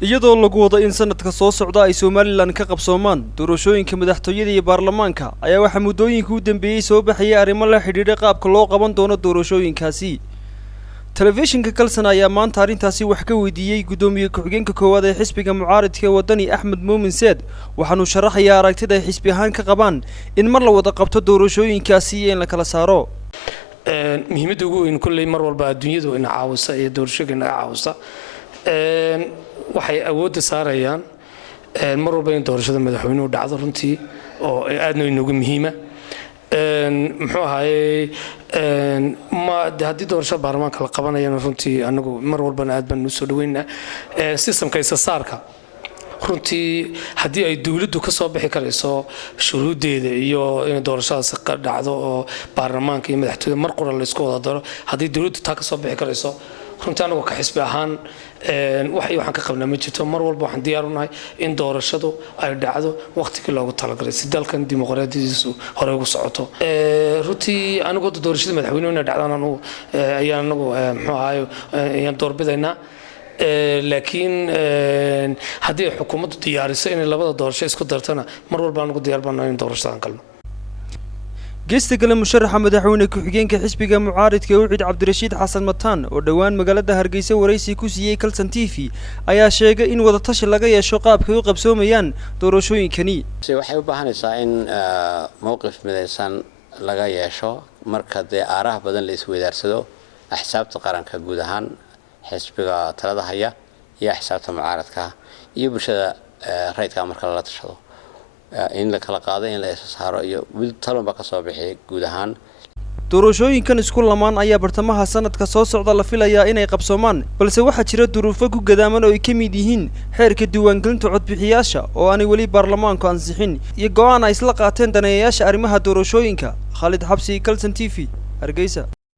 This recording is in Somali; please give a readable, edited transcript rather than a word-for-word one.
iyadoo lagu wado in sanadka soo socda ay Somaliland ka qabsoomaan doorashooyinka madaxtooyada iyo baarlamaanka ayaa waxa muddooyinkii u dambeeyay soo baxay arrimo la xiriira qaabka loo qaban doono doorashooyinkaasi. Telefishinka Kalsan ayaa maanta arrintaasi wax ka weydiiyay gudoomiye ku-xigeenka koowaad ee xisbiga mucaaradka wadani Axmed Muumin Seed waxaanu sharaxayaa aragtida ay xisbi ahaan ka qabaan in mar la wada qabto doorashooyinkaasi in la kala saaro. muhiimadda ugu weyn kulley mar walba adduunyadu in caawisa iyo doorashooyinka caawisa waxay awoodda saarayaan mar walba in doorashada madaxweynuhu dhacdo runtii oo aadna inoogu muhiima muxuu ahaayay haddii doorashada baarlamaanka la qabanayana runtii anagu mar walbana aad baan u soo dhaweynaa systemka isasaarka runtii haddii ay dawladdu ka soo bixi karayso shuruudeeda iyo in doorashadaas dhacdo oo baarlamaanka iyo madaxtooyada mar qura la isku wada daro haddii dawladdu taa ka soo bixi karayso runtii anagu ka xisbi ahaan waxaan ka qabnaa ma jirto mar walba waxaan diyaar u nahay in doorashadu ay dhacdo waqtigii loogu talagalay si dalkan dimuqraadiyadiisu hore ugu socoto runtii anigu doorashada madaxweynuhu inay dhacdaan ayaan anagu muxuu ahaay ayaan doorbidaynaa laakiin haddii ay xukuumaddu diyaariso inay labada doorasho isku dartana mar walba anagu diyaar baan nahay in doorashadan galno. geesta kale musharaxa madaxweyne ku-xigeenka xisbiga mucaaradka Ucid Cabdirashiid Xasan Mataan oo dhawaan magaalada Hargeysa wareysi ku siiyay Kalsan TV ayaa sheegay in wada tashi laga yeesho qaabka ay u qabsoomayaan doorashooyinkani. waxay u baahanaysaa in mowqif midaysan laga yeesho marka aaraha badan la isweydaarsado axsaabta qaranka guud ahaan xisbiga talada haya iyo axsaabta mucaaradka iyo bulshada rayidka marka la tashado in la kala qaado in la isasaaro iyo talaba ka soo bixi guud ahaan doorashooyinkan isku lamaan ayaa bartamaha sanadka soo socda la filayaa inay qabsoomaan balse waxa jira duruufo ku gadaaman oo ay ka mid yihiin xeerka diiwaangelinta codbixiyaasha oo aanay weli baarlamaanku ansixin iyo go'aan ay isla qaateen daneeyayaasha arrimaha doorashooyinka. Khalid Xabsi, Kalsan TV, Hargeysa.